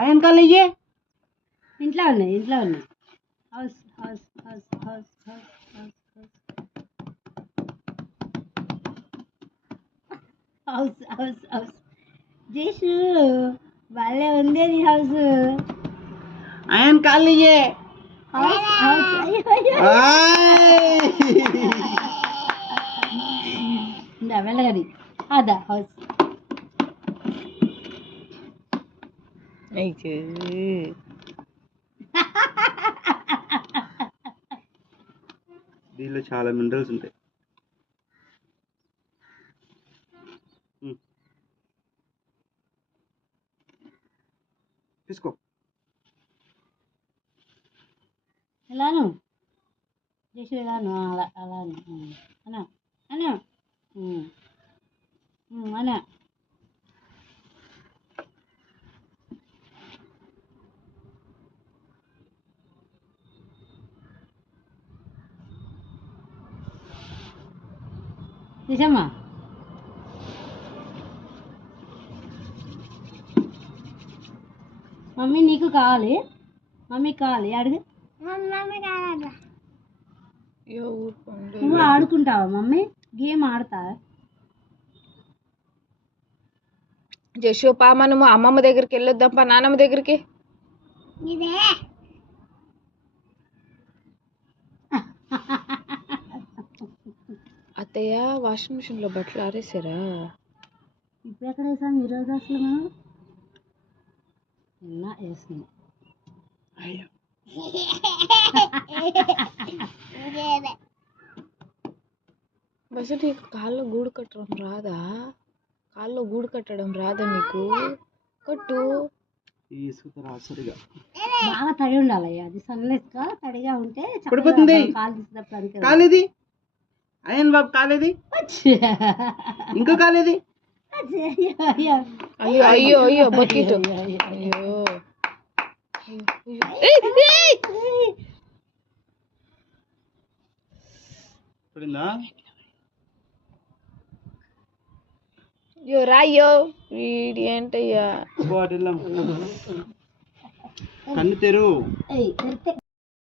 ఆయన కాళ్ళు ఇయ్యే. ఇంట్లో ఉన్నాయి house house house house house house house house house జేషు భలే ఉంది నీ హౌస్. ఆయన కాళ్ళు ఇయ్యే. హౌస్ హౌస్ వెళ్ళగది అదా హౌస్. దీనిలో చాలా మినరల్స్ ఉంటాయి. తీసుకో. ఎలాను జేషు ఎలాను అలా అలాను అనా అనా అనా నిజమ్మా మమ్మీ నీకు కావాలి, మమ్మీకి కావాలి అడుగు. నువ్వు ఆడుకుంటావా మమ్మీ? గేమ్ ఆడతా జషు పా మనము అమ్మమ్మ దగ్గరికి వెళ్ళొద్దాం పా, నానమ్మ దగ్గరికి. అత్తయ్య వాషింగ్ మిషన్ లో బట్టలు ఆరేసారా? ఇప్పుడు ఎక్కడ వేసాం ఈరోజు అసలు మనం నిన్న వేసింది. బస్ నీకు కాల్లో గూడు కట్టడం రాదా? కాల్లో గూడు కట్టడం రాదా నీకు? కట్టు. బాగా తడి ఉండాలి, అది సన్లెస్ గా తడిగా ఉంటే పడిపోతుంది. కాలు తీసేటప్పుడు కాలేది అయ్యన్ బాబు, కాలేది ఇంకో కాలేది. అయ్యో అయ్యో అయ్యో బకెట్. అయ్యో పడిందా? అయ్యో రాయ్యో వీడి ఏంటయ్యా. కన్ను తెరు.